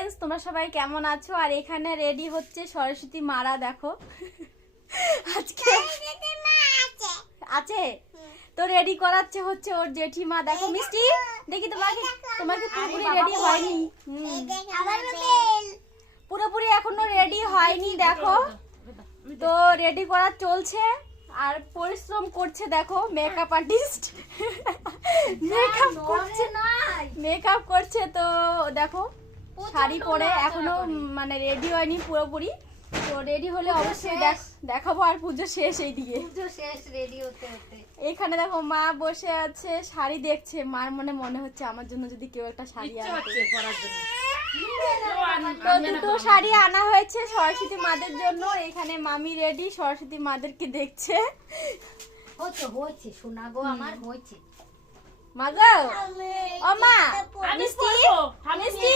Friends, তোমরা সবাই কেমন আছো? আর এখানে রেডি হচ্ছে সরস্বতী মারা, দেখো আজকে আছে তো রেডি করাচ্ছে হচ্ছে ওর জেঠিমা। দেখো মিষ্টি, দেখি তোমাকে পুরোপুরি রেডি হয়নি, পুরোপুরি এখনো রেডি হয়নি। দেখো তো রেডি করা চলছে আর পরিশ্রম করছে, দেখো মেকআপ আর্টিস্ট মেকআপ করছে। তো দেখো শাড়ি পরে এখনো মানে রেডি হয়নি পুরোপুরি, তো রেডি হলে অবশ্যই দেখাবো। আর পুজো শেষ, এইদিকে পুজো শেষ, রেডি হতে হতে এখানে দেখো মা বসে আছে, শাড়ি দেখছে। মার মনে হচ্ছে আমার জন্য যদি কেউ একটা শাড়ি আনে। তো দুটো শাড়ি আনা হয়েছে সরস্বতী মাদের জন্য। এখানে মামি রেডি সরস্বতী মাদেরকে দেখছে। হচ্ছে শোনা গো, আমার হয়েছে। মা গো, ও মা, মিষ্টি মিষ্টি